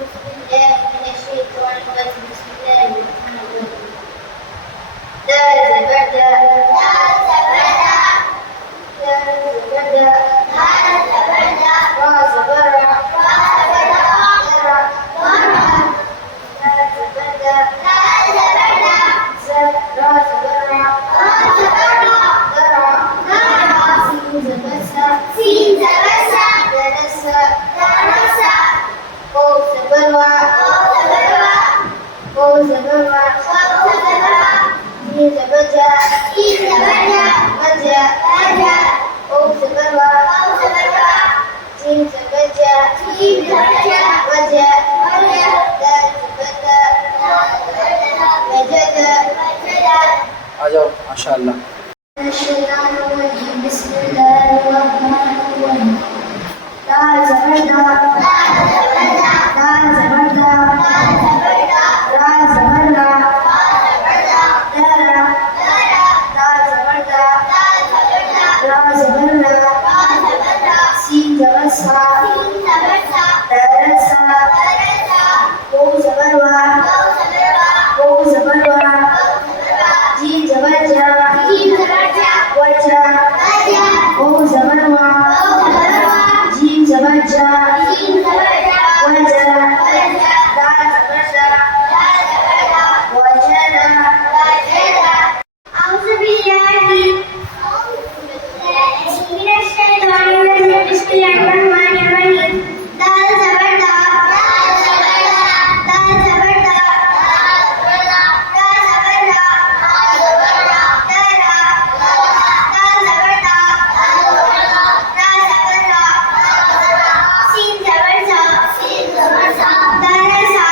بالله من الشيطان الرجيم بسم الله الرحمن الرحيم دار زبردة دار زبردة دار زبردة دار زبردة را زبرة را زبرة درة درة دار زبردة دار زبردة را زبرة را زبرة درة درة سين زبسة سين زبسة درسة درسة قوس زبرة قوس زبرة قوس زبرة قوس زبرة جيم زبرجة جيم زبرجة بجة بجة قوس زبرة قوس زبرة جيم زبرجة جيم زبرجة بجة بجة دال زبرجة بجة بجة आ जाओ माशाअल्लाह। الشيطان الرجيم بسم الله الرحمن الرحيم دال زبردة دال زبردة دال زبردة دال زبردة را زبردة درة دال زبردة دال زبردة را زبردة سين زبرسة سين زبرسة درسة درسة قوس زبرة قوس زبرة قوس زبرة جيم زبرجة جيم زبرجة وجة وجة قوس زبرة قوس زبرة جيم زبرجة جيم زبرجة وجة وجة دال زبرجة دال زبرجة وجة وجة أعوذ بالله من الشيطان الرجيم بسم الله الرحمن الرحيم دال زبردة دال زبردة دال زبردة دال زبردة دال زبردة دال زبردة درة دال زبردة دال زبردة دال زبردة سين زبردة سين زبردة درسة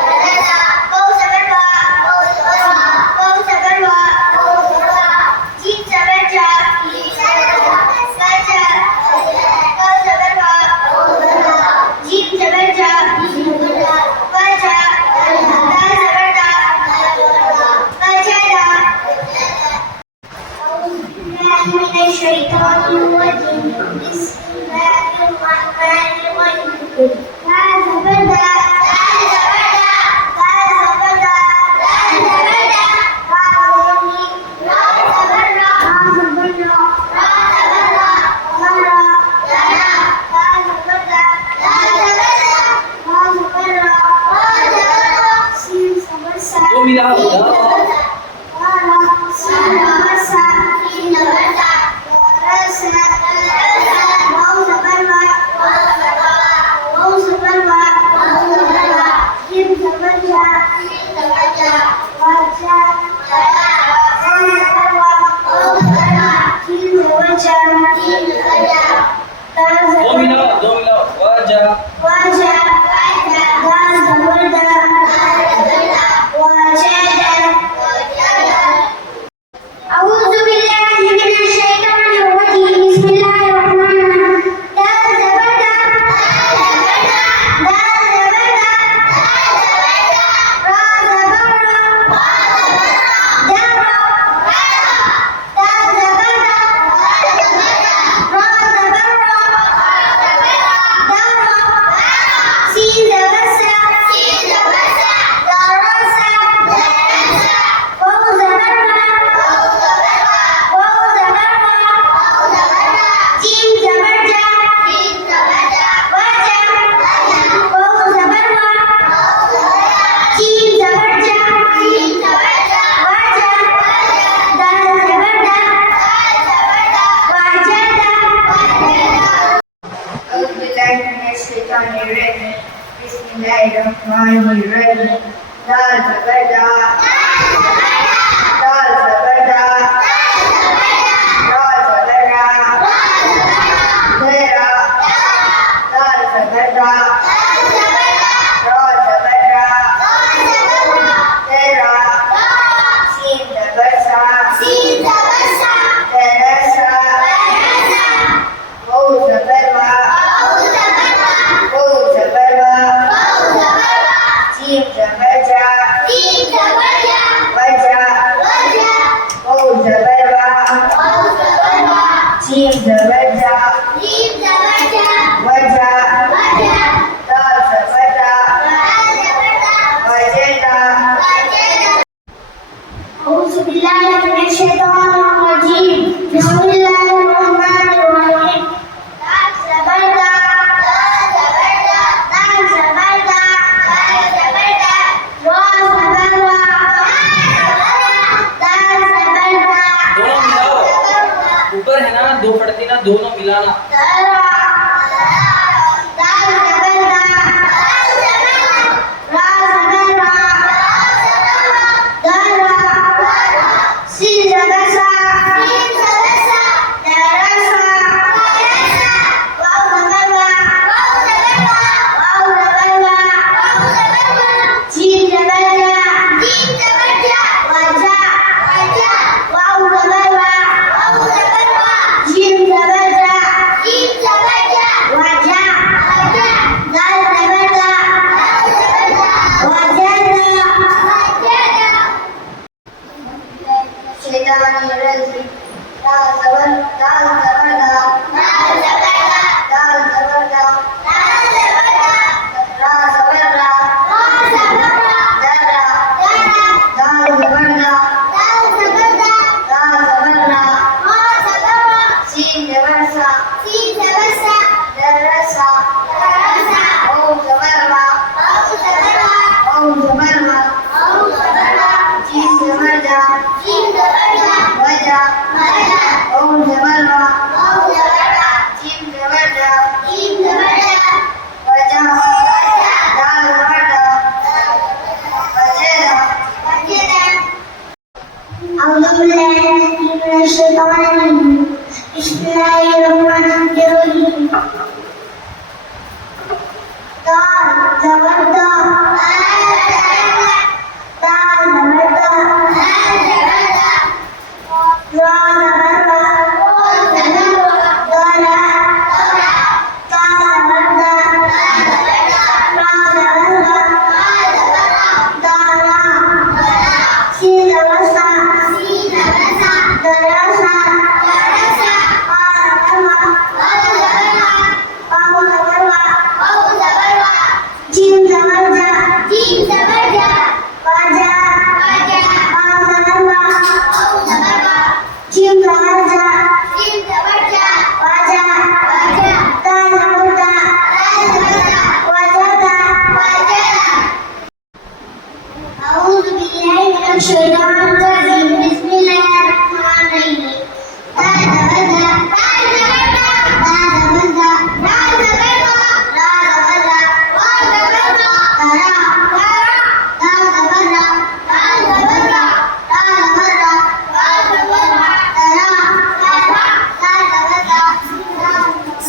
درسة قوس زبردة قوس زبردة قوس زبردة قوس زبردة جيم زبردة جيم زبردة بجة قوس زبردة قوس زبردة جيم زبردة جيم زبردة بجة دال زبردة بجة أعوذ بالله من الشيطان الرجيم بسم الله الرحمن الرحيم دال زبردة دال زبردة دال زبردة دال زبردة را زبردة را زبردة را زبردة را زبردة درة درة دال زبردة دال زبردة را زبردة را زبردة سين زبرسة दो मिला दो मिला वजह وجه دال زبردة وجد أعوذ بالله من الشيطان الرجيم بسم الله الرحمن الرحيم دال زبردة دال زبردة را زبردة درة دال زبردة را زبردة درة سين زبرسة درسة قوس زبرة قوس زبرة جيم زبرجة وجة قوس زبرة جيم زبرجة وجة دال زبردة وجدة أعوذ بالله من الشيطان الرجيم بسم الله الرحمن الرحيم دال زبردة دال زبردة را زبرة درة دال زبردة را زبرة درة سين زبرسة درسة قوس زبرة قوس زبرة جيم زبرجة وجة दोनों मिलाना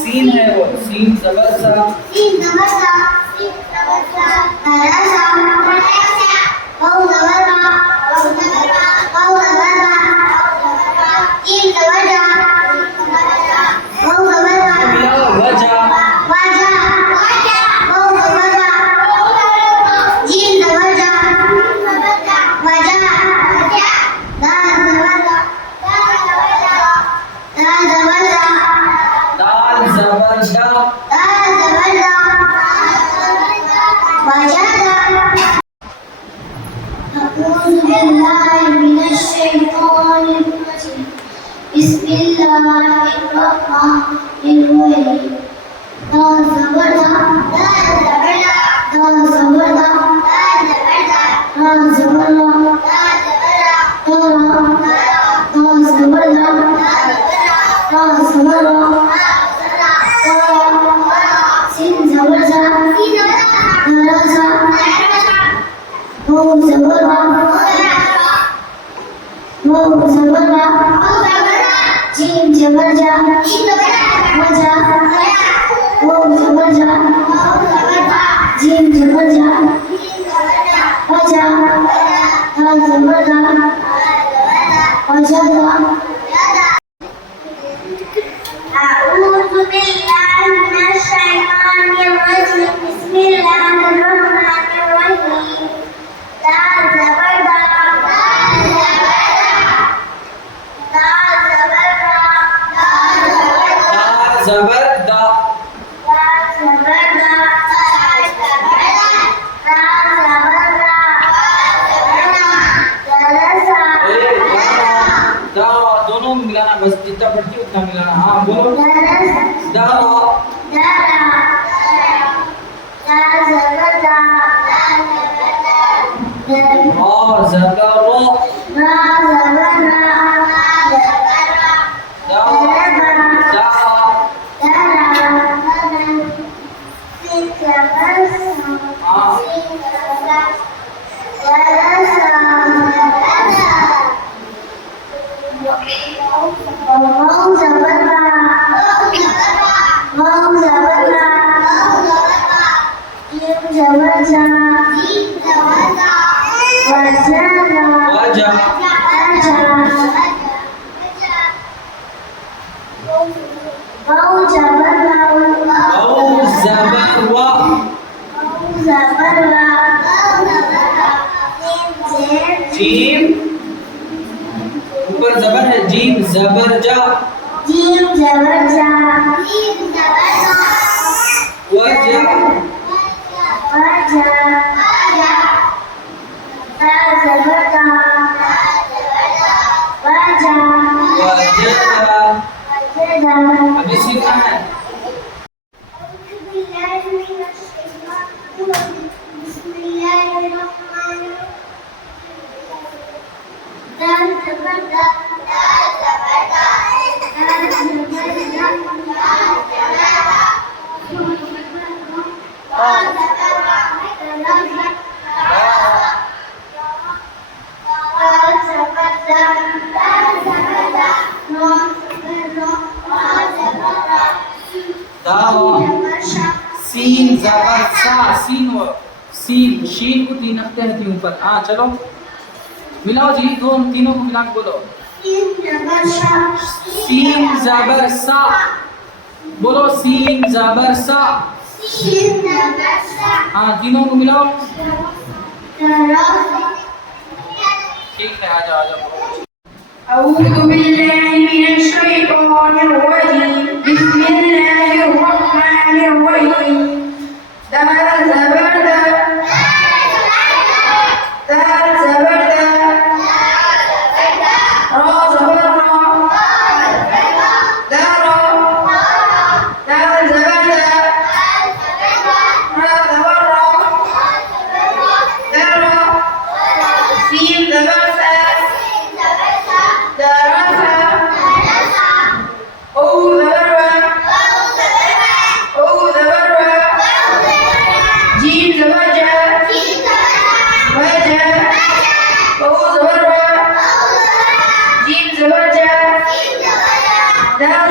सीन है वो सीन जबर सा दोनों मिलाना बस जितना पढ़ती उतना मिलाना हाँ बोलो और हाँ वजह वाव जबर वा जीम ऊपर जबर है जीम जबर जा वजह वजह अभी सीखना है सीन जबर सा सीन शीन को तीन अक्षर हैं तीन ऊपर हाँ चलो मिलाओ जी दो तीनों को मिला के बोलो सीन जबर सा बोलो सीन जबर सा हाँ तीनों को मिलाओ ठीक है आ जाओ أعوذ بالله من الشيطان الرجيم بسم الله الرحمن الرحيم دار زبردا دار زبردا را زبردا دار دار زبردا را زبردا دار سين زبردا درسا أو ذبروا أو ذبروا جيم زبجا وجا أو ذبروا جيم زبجا درسا